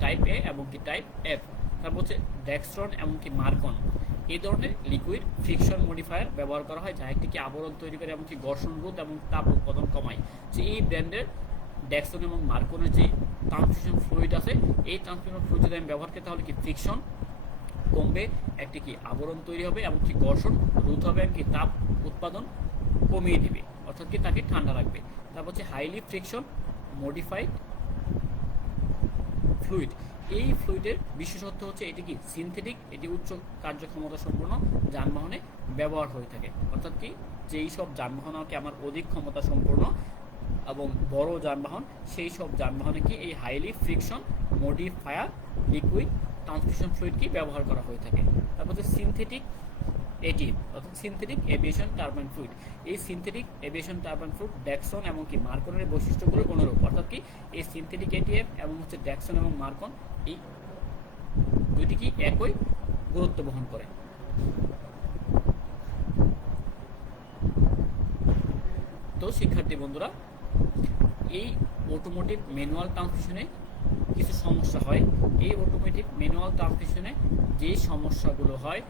টাইপ এ এবং কি টাইপ এফ। তারপর হচ্ছে ডেক্সট্রন এমনকি মার্কন, এই ধরনের লিকুইড ফ্রিকশন মডিফায়ার ব্যবহার করা হয় যা একটি কি আবরণ তৈরি করে এমনকি ঘর্ষণ রোধ এবং তাপ উৎপাদন কমায়। যে এই ব্র্যান্ডের ডেক্সট্রন এবং মার্কনের যে ট্রান্সমিশন ফ্লুইড আছে, এই ট্রান্সমিশন ফ্লুইড যদি আমি ব্যবহার করি তাহলে কি ফ্রিকশন কমবে, একটি কি আবরণ তৈরি হবে এবং কি ঘর্ষণ রোধ হবে, কি তাপ উৎপাদন কমিয়ে দিবে, অর্থাৎ কি তাকে ঠান্ডা রাখবে। তারপর হচ্ছে হাইলি ফ্রিকশন মডিফাইড ফ্লুইড। এই ফ্লুইডের বিশেষত্ব হচ্ছে এটি কি সিনথেটিক, এটি উচ্চ কার্যক্ষমতা সম্পন্ন যানবাহনে ব্যবহার হয়ে থাকে। অর্থাৎ কি যেই সব যানবাহন আমার অধিক ক্ষমতা সম্পন্ন এবং বড় যানবাহন, সেই সব যানবাহনে কি এই highly friction modifier liquid transmission fluid কি ব্যবহার করা হয়ে থাকে। তারপর হচ্ছে সিনথেটিক এটিএম অর্থাৎ সিনথেটিক এভিয়েশন টারবাইন ফ্লুইড। এই সিনথেটিক এভিয়েশন টারবাইন ফ্লুইড ড্যাক্সন এবং কি মার্কনের বৈশিষ্ট্যগুলো অনুরূপ। অর্থাৎ কি এই সিনথেটিক এটিএম এবং হচ্ছে ড্যাক্সন এবং মার্কন এই দুইটি কি একই গুরুত্ব বহন করে। তো শিক্ষার্থী বন্ধুরা, এই অটোমোটিভ ম্যানুয়াল ট্রান্সমিশনে কিছু সমস্যা হয়। এই অটোমেটিক ম্যানুয়াল ট্রান্সমিশনে যে সমস্যাগুলো হয়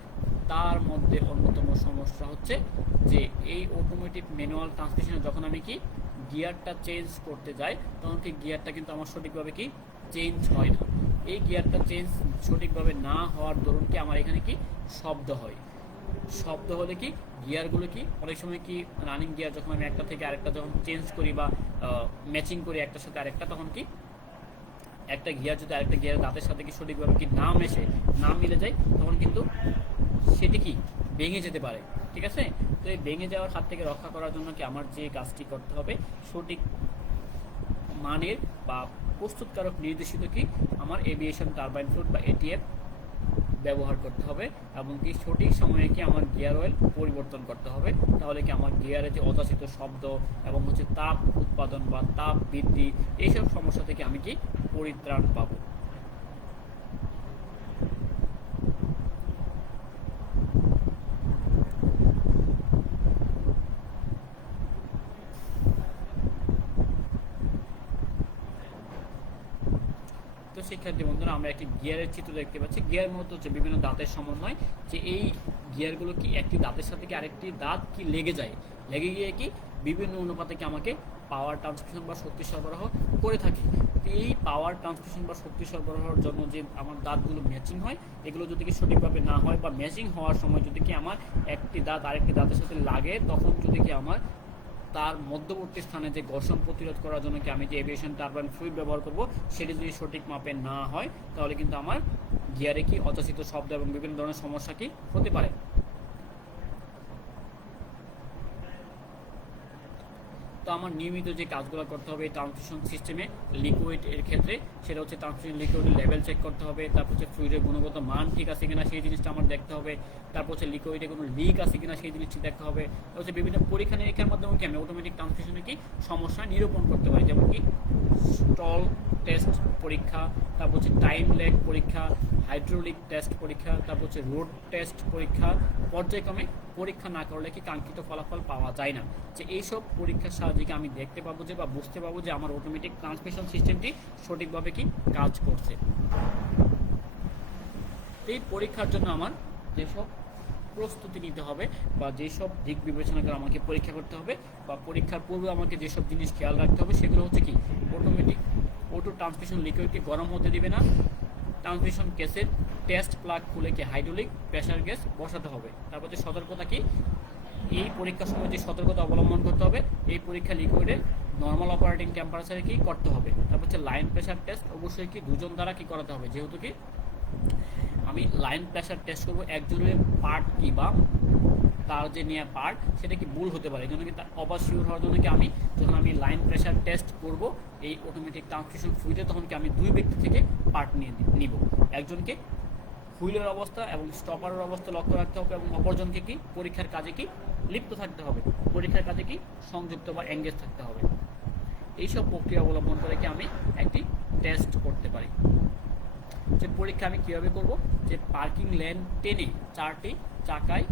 তার মধ্যে অন্যতম সমস্যা হচ্ছে যে এই অটোমেটিক ম্যানুয়াল ট্রান্সমিশনে যখন আমি কি গিয়ারটা চেঞ্জ করতে যাই তখন কি গিয়ারটা কিন্তু আমার সঠিকভাবে কি চেঞ্জ হয় না। এই গিয়ারটা চেঞ্জ সঠিকভাবে না হওয়ার দরুন কি আমার এখানে কি শব্দ হয়। শব্দ হলে কি গিয়ারগুলো কি অনেক সময় কি রানিং গিয়ার যখন আমি একটা থেকে আরেকটা যখন চেঞ্জ করি বা ম্যাচিং করি একটার সাথে আরেকটা, তখন কি একটা গিয়ার যদি আরেকটা গিয়ারের দাঁতের সাথে কি সঠিকভাবে কি না মেশে না মিলে যায় তখন কিন্তু সেটি কি ভেঙে যেতে পারে। ঠিক আছে, তো এই ভেঙে যাওয়ার হাত থেকে রক্ষা করার জন্য কি আমার যে কাজটি করতে হবে, সঠিক মানের বা প্রস্তুতকারক নির্দেশিত কি আমার এভিয়েশন টারবাইন ফ্লুইড বা এটিএফ ব্যবহার করতে হবে এবং কি সঠিক সময়ে কি আমার গিয়ার অয়েল পরিবর্তন করতে হবে। তাহলে কি আমার গিয়ারে যে অযাচিত শব্দ এবং হচ্ছে তাপ উৎপাদন বা তাপ বৃদ্ধি এইসব সমস্যা থেকে আমি কি পরিত্রাণ পাবো। তো শিক্ষার্থী বন্ধুরা, আমরা একটি গিয়ারের চিত্র দেখতে পাচ্ছি। গিয়ার মূলত হচ্ছে বিভিন্ন দাঁতের সমন্বয়, যে এই গিয়ারগুলো কি একটি দাঁতের সাথে কি আরেকটি দাঁত কি লেগে যায়, লেগে গিয়ে কি বিভিন্ন অনুপাতে কি আমাকে পাওয়ার ট্রান্সমিশন বা শক্তি সরবরাহ করে থাকে। এই পাওয়ার ট্রান্সমিশন বা শক্তি সরবরাহের জন্য যে আমার দাঁতগুলো ম্যাচিং হয়, এগুলো যদি কি সঠিকভাবে না হয় বা ম্যাচিং হওয়ার সময় যদি কি আমার একটি দাঁত আরেকটি দাঁতের সাথে লাগে, তখন যদি কি আমার তার মধ্যবর্তী স্থানে যে ঘর্ষণ প্রতিরোধ করার জন্য কি আমি যে এভিয়েশন টারবাইন ফ্লুইড ব্যবহার করব, সেটি যদি সঠিক মাপে না হয় তাহলে কিন্তু আমার গিয়ারে কি অযাচিত শব্দ এবং বিভিন্ন ধরনের সমস্যা কি হতে পারে। তো আমার নিয়মিত যে কাজগুলো করতে হবে এই ট্রান্সমিশন সিস্টেমে লিকুইড এর ক্ষেত্রে, সেটা হচ্ছে ট্রান্সমিশন লিকুইডের লেভেল চেক করতে হবে, তারপর হচ্ছে ফ্লুইডের গুণগত মান ঠিক আছে কিনা সেই জিনিসটা আমার দেখতে হবে, তারপর হচ্ছে লিকুইডে কোনো লিক আছে কিনা সেই জিনিসটি দেখতে হবে। তারপর হচ্ছে বিভিন্ন পরীক্ষা নিরীক্ষার মাধ্যমে কি আমি অটোমেটিক ট্রান্সমিশনে কি সমস্যা নিরূপণ করতে পারি, যেমন কি স্টল টেস্ট পরীক্ষা, তারপর হচ্ছে টাইম ল্যাগ পরীক্ষা, হাইড্রোলিক টেস্ট পরীক্ষা, তারপর হচ্ছে রোড টেস্ট পরীক্ষা। পর্যায়ক্রমে পরীক্ষা না করলে কি কাঙ্ক্ষিত ফলাফল পাওয়া যায় না। যে এইসব পরীক্ষার সাহায্যে আমি দেখতে পাবো যে বা বুঝতে পারবো যে আমার অটোমেটিক ট্রান্সমিশন সিস্টেমটি সঠিকভাবে কি কাজ করছে। এই পরীক্ষার জন্য আমার যেসব প্রস্তুতি নিতে হবে বা যেসব দিক বিবেচনা করে আমাকে পরীক্ষা করতে হবে বা পরীক্ষার পূর্বে আমাকে যেসব জিনিস খেয়াল রাখতে হবে, সেগুলো হচ্ছে কি অটোমেটিক অটো ট্রান্সমিশন লিকুইডকে গরম হতে দিবে না, ট্রান্সমিশন কেসের টেস্ট প্লাগ খুলে কি হাইড্রোলিক প্রেসার গ্যাস বসাতে হবে। তারপর যে সতর্কতা কি, এই পরীক্ষার সময় যে সতর্কতা অবলম্বন করতে হবে, এই পরীক্ষা লিকুইডে নর্মাল অপারেটিং টেম্পারেচারে কি করতে হবে। তারপর হচ্ছে লাইন প্রেসার টেস্ট অবশ্যই কি দুজন দ্বারা কি করাতে হবে, যেহেতু কি আমি লাইন প্রেসার টেস্ট করবো একজনের পার্ট কি বা তার যে নেওয়া পার্ট সেটা কি ভুল হতে পারে। এই জন্য কি তার অবশ্যই হওয়ার জন্য কি আমি যখন আমি লাইন প্রেসার টেস্ট করব এই অটোমেটিক ট্রান্সমিশন ফ্লুইডে, তখন কি আমি দুই ব্যক্তি থেকে পার্ট নিব। একজনকে হুইলের অবস্থা এবং স্টপারের অবস্থা লক্ষ্য রাখতে হবে এবং অপরজনকে কি পরীক্ষার কাজে কি লিপ্ত থাকতে হবে, পরীক্ষার কাজে কি সংযুক্ত বা এঙ্গেজ থাকতে হবে। এইসব প্রক্রিয়া অবলম্বন করে কি আমি একটি টেস্ট করতে পারি। যে পরীক্ষা আমি কীভাবে করব, যে পার্কিং লেন টেনে 4টি চাকায়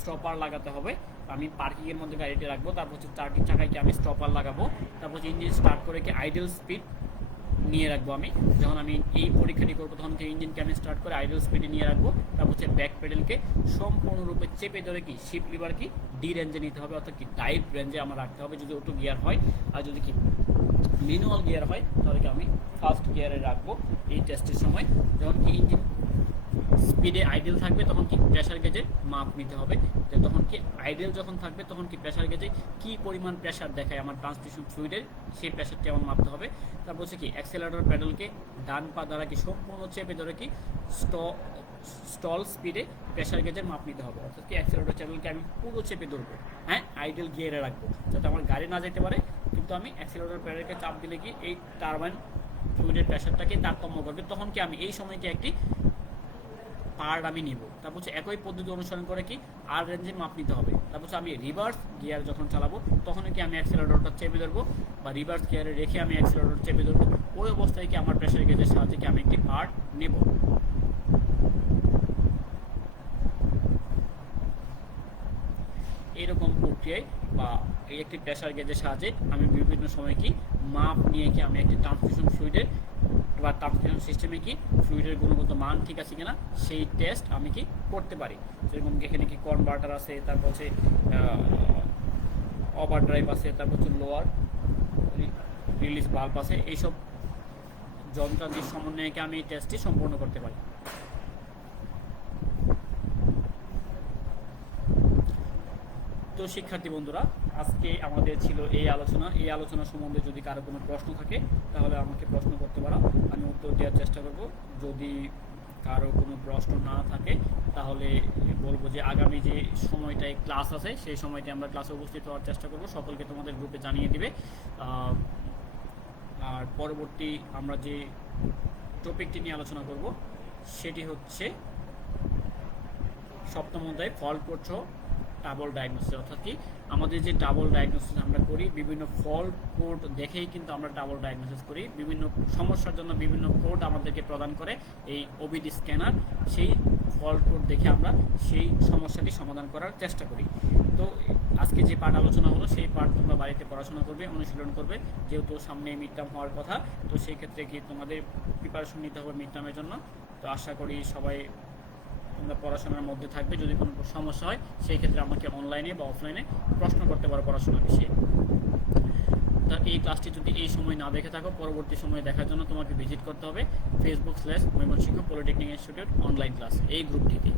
স্টপার লাগাতে হবে। আমি পার্কিংয়ের মধ্যে গাড়িটি রাখবো, তারপর হচ্ছে 4টি চাকায় কি আমি স্টপার লাগাবো, তারপর হচ্ছে ইঞ্জিন স্টার্ট করে কি আইডল স্পিড নিয়ে রাখবো। আমি যখন আমি এই পরীক্ষাটি করবো তখন কি ইঞ্জিনকে আমি স্টার্ট করে আইডল স্পিডে নিয়ে রাখবো। তারপর হচ্ছে ব্যাক পেডেলকে সম্পূর্ণরূপে চেপে ধরে কি শিফট লিভার কি ডি রেঞ্জে নিতে হবে, অর্থাৎ কি ডাইভ রেঞ্জে আমার রাখতে হবে যদি অটো গিয়ার হয়। আর যদি কি ম্যানুয়াল গিয়ার হয় তাহলে কি আমি ফার্স্ট গিয়ারে রাখবো। এই টেস্টের সময় যখন কি ইঞ্জিন স্পিডে আইডেল থাকবে তখন কি প্রেসার গেজে মাপ নিতে হবে। তখন কি আইডেল যখন থাকবে তখন কি প্রেসার গেজে কি পরিমাণ প্রেসার দেখায় আমার ট্রান্সমিশন ফ্লুইডের, সেই প্রেসারটি আমার মাপতে হবে। তারপর তারপর হচ্ছে কি অ্যাক্সেলারেটর প্যাডেলকে ডান পা দ্বারা কি সম্পূর্ণ চেপে ধরে কি স্টল স্পিডে প্রেসার গেজের মাপ নিতে হবে, অর্থাৎ কি অ্যাক্সেলারেটর চ্যানেলকে আমি পুরো চেপে ধরবো, হ্যাঁ আইডেল গিয়ারে রাখবো যাতে আমার গাড়ি না যেতে পারে, কিন্তু আমি অ্যাক্সেলারেটর প্যাডেলকে চাপ দিলে কি এই টারবাইন ফ্লুইডের প্রেসারটাকে তারতম্য করবে, তখন কি আমি এই সময়কে একটি পার্ট আমি নিব। তারপর হচ্ছে একই পদ্ধতি অনুসরণ করে কি আর রেঞ্জে মাপ নিতে হবে। তারপর হচ্ছে আমি রিভার্স গিয়ার যখন চালাবো তখন কি আমি অ্যাক্সেলারেটরটা চেপে ধরবো বা রিভার্স গিয়ারে রেখে আমি অ্যাক্সেলারেটর চেপে ধরবো, ওই অবস্থায় কি আমার প্রেসার গেজের সাহায্যে কি আমি একটি পার্ট নেব। এইরকম প্রক্রিয়ায় বা এই একটি প্রেসার গেজের সাহায্যে আমি বিভিন্ন সময় কি মাপ নিয়ে কি আমি একটি ট্রান্সমিশন ফ্লুইডের বা ট্রান্সমিশন সিস্টেমে কি ফ্লুইডের গুণগত মান ঠিক আছে কিনা সেই টেস্ট আমি কি করতে পারি। যেরকম এখানে কি কনভার্টার আছে, তারপর হচ্ছে ওভার ড্রাইভ আছে, তারপর হচ্ছে লোয়ার রিলিজ বাল্ব আছে, এইসব যন্ত্রাংশের সমন্বয়ে আমি এই টেস্টটি সম্পূর্ণ করতে পারি। তো শিক্ষার্থী বন্ধুরা, আজকে আমাদের ছিল এই আলোচনা সম্বন্ধে যদি কারো কোনো প্রশ্ন থাকে তাহলে আমাকে প্রশ্ন করতে পারো, আমি উত্তর দেওয়ার চেষ্টা করব। যদি কারো কোনো প্রশ্ন না থাকে তাহলে বলবো যে আগামী যে সময়টায় ক্লাস আছে সেই সময়টায় আমরা ক্লাসে উপস্থিত হওয়ার চেষ্টা করব, সকলকে তোমাদের গ্রুপে জানিয়ে দিবে। আর পরবর্তী আমরা যে টপিকটি নিয়ে আলোচনা করব সেটি হচ্ছে সপ্তম অধ্যায় ফল্ট কোড সহ ডাবল ডায়াগনোসিস, অর্থাৎ কি আমাদের যে ডাবল ডায়াগনোসিস আমরা করি বিভিন্ন ফল্ট কোড দেখেই কিন্তু আমরা ডাবল ডায়াগনোসিস করি, বিভিন্ন সমস্যার জন্য বিভিন্ন কোড আমাদেরকে প্রদান করে এই ওবিডি স্ক্যানার, সেই ফল্ট কোড দেখে আমরা সেই সমস্যাটি সমাধান করার চেষ্টা করি। তো আজকে যে পাঠ আলোচনা হলো সেই পাঠ তোমরা বাড়িতে পড়াশোনা করবে, অনুশীলন করবে, যেহেতু সামনে মিড টার্ম হওয়ার কথা, তো সেই ক্ষেত্রে কি তোমাদের প্রিপারেশন নিতে হবে মিড টার্মের জন্য। তো আশা করি সবাই তোমরা পড়াশোনার মধ্যে থাকবে, যদি কোনো সমস্যা হয় সেই ক্ষেত্রে আমাকে অনলাইনে বা অফলাইনে প্রশ্ন করতে পারো পড়াশোনার বিষয়ে। তা এই ক্লাসটি যদি এই সময় না দেখে থাকো পরবর্তী সময়ে দেখার জন্য তোমাকে ভিজিট করতে হবে facebook/ময়মনসিংহ পলিটেকনিক ইনস্টিটিউট অনলাইন ক্লাস এই গ্রুপটিতে।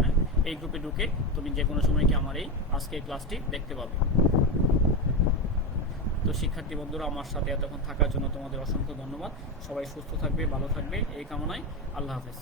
হ্যাঁ, এই গ্রুপে ঢুকে তুমি যে কোনো সময় কি আমার এই আজকের ক্লাসটি দেখতে পাবে। তো শিক্ষার্থী বন্ধুরা, আমার সাথে এতক্ষণ থাকার জন্য তোমাদের অসংখ্য ধন্যবাদ। সবাই সুস্থ থাকবে, ভালো থাকবে এই কামনায়। আল্লাহ হাফেজ।